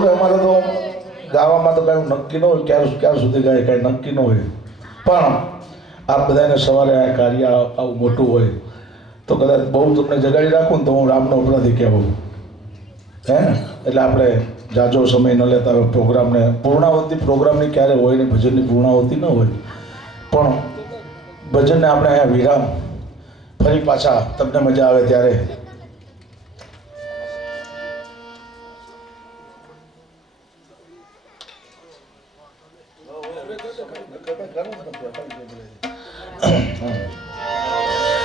જો કે અમારે તો ગાવામાં તો કાંઈ નક્કી ન હોય, ક્યાં સુધી ગાય કાંઈ નક્કી ન હોય, પણ આપ બધાને સવારે આ કાર્ય આવું મોટું હોય તો કદાચ બહુ તમને જગાડી રાખું ને તો હું રામનો અપરાધી કહેવું હે. એટલે આપણે જાજો સમય ન લેતા હોય પ્રોગ્રામને. પૂર્ણાવતી પ્રોગ્રામની ક્યારે હોય ને ભજનની પૂર્ણાવતી ન હોય, પણ ભજનને આપણે અહીંયા વિરામ, ફરી પાછા તમને મજા આવે ત્યારે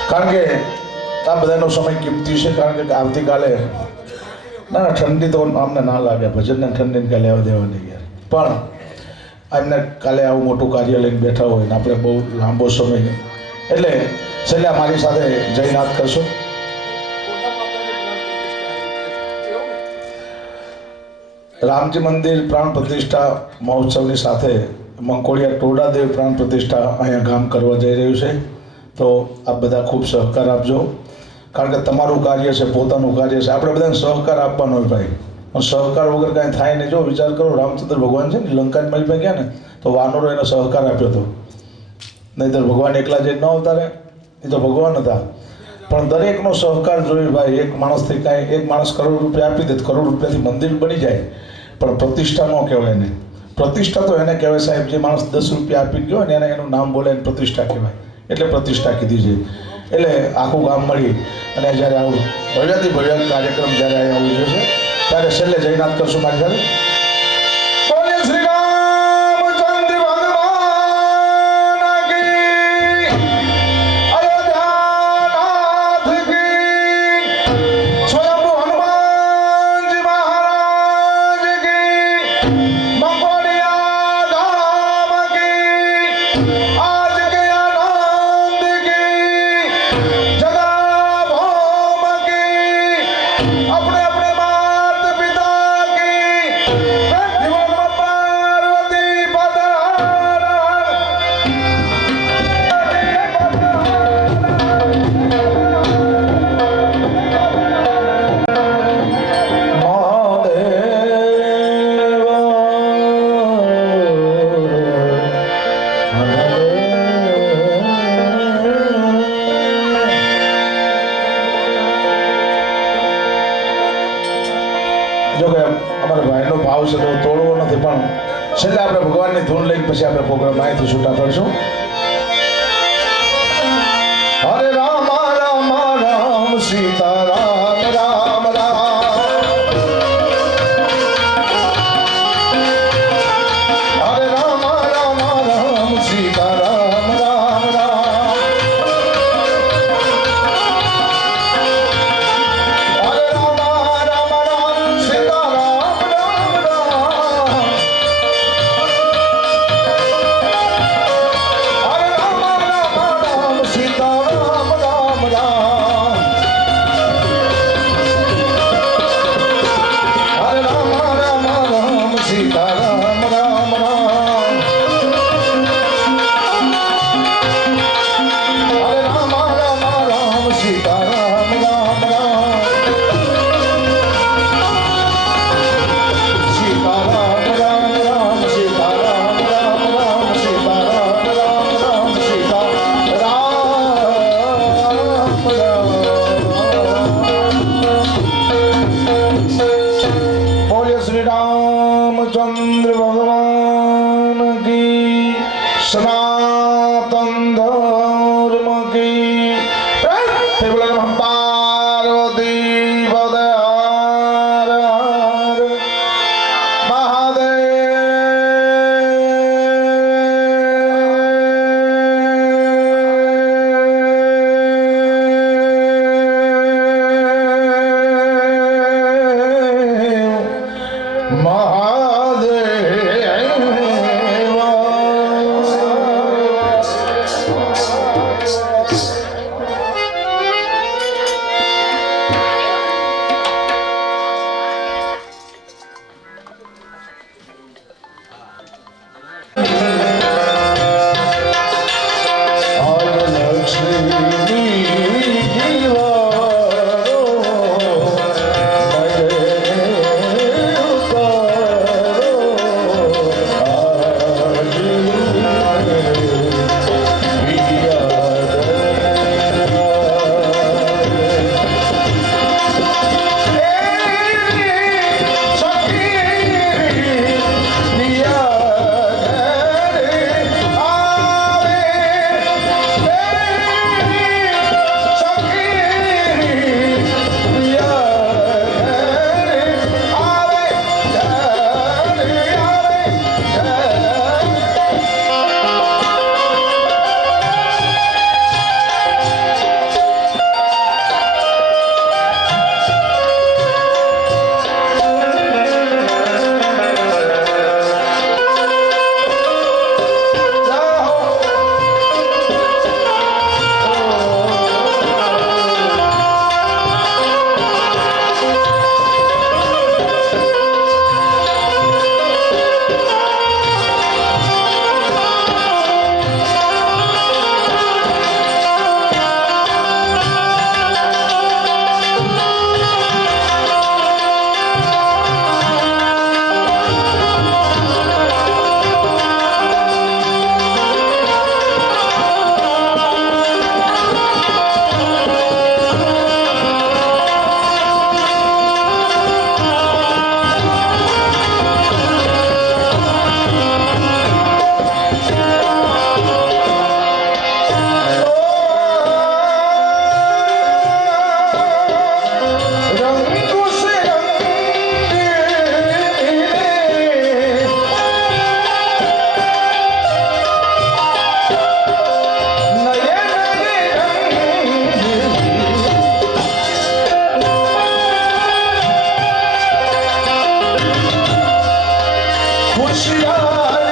કારણ કે આ બધાનો સમય કિંમતી છે. કારણ કે આવતીકાલે ના ઠંડી તો અમને ના લાગે, ભજનને ઠંડીને કાલે લેવા દેવા નહીં યાર, પણ એમને કાલે આવું મોટું કાર્ય લઈને બેઠા હોય ને આપણે બહુ લાંબો સમય, એટલે છેલ્લે મારી સાથે જયનાથ કરશો. રામજી મંદિર પ્રાણ પ્રતિષ્ઠા મહોત્સવની સાથે મંકોડિયા ટોડાદેવ પ્રાણ પ્રતિષ્ઠા અહીંયા ગામ કરવા જઈ રહ્યું છે. તો આપ બધા ખૂબ સહકાર આપજો, કારણ કે તમારું કાર્ય છે, પોતાનું કાર્ય છે, આપણે બધાને સહકાર આપવાનો હોય ભાઈ. પણ સહકાર વગર કાંઈ થાય નહીં. જો વિચાર કરો, રામચંદ્ર ભગવાન છે ને લંકાની મલમાં ગયા ને તો વાનરો એને સહકાર આપ્યો હતો, નહીંતર ભગવાન એકલા જે ન અવતારે, એ તો ભગવાન હતા. પણ દરેકનો સહકાર જોઈ ભાઈ. એક માણસથી કાંઈ, એક માણસ કરોડ રૂપિયા આપી દે, કરોડ રૂપિયાથી મંદિર બની જાય, પણ પ્રતિષ્ઠા ન કહેવાય એને. પ્રતિષ્ઠા તો એને કહેવાય સાહેબ, જે માણસ 10 રૂપિયા આપી ગયો ને એને એનું નામ બોલે એને પ્રતિષ્ઠા કહેવાય. એટલે પ્રતિષ્ઠા કીધી છે. એટલે આખું ગામ મળી અને જ્યારે આવું ભવ્યાથી ભવ્ય કાર્યક્રમ જ્યારે અહીંયા આવું છે ત્યારે છેલ્લે જયનાથ કરશું મારી સાથે. છે તો તોડવો નથી, પણ છેલ્લે આપણે ભગવાનની ધૂન લઈને પછી આપણે પ્રોગ્રામ અહીંથી છૂટા પડશું. હરે રામ રામ રામ સીતા રામ રામ રામ, હરે રામ રામ રામ સીતા રામ રામ રામ, હરે રામ રામ રામ સીતા રામ રામ રામ, હરે રામ રામ રામ સીતા રામ રામ રામ, હરે રામ રામ રામ સીતા રામ રામ રામ, હરે રામ રામ રામ સીતા રામ રામ રામ, સીતા રામ રામ રામ સીતા રામ રામ રામ, સીતા રામ રામ રામ સીતા રામ રામ. બોલે શ્રી રાमचंद्र भगवान की, सनातन धर्म की, पार्वती पदे हर हर શિરાય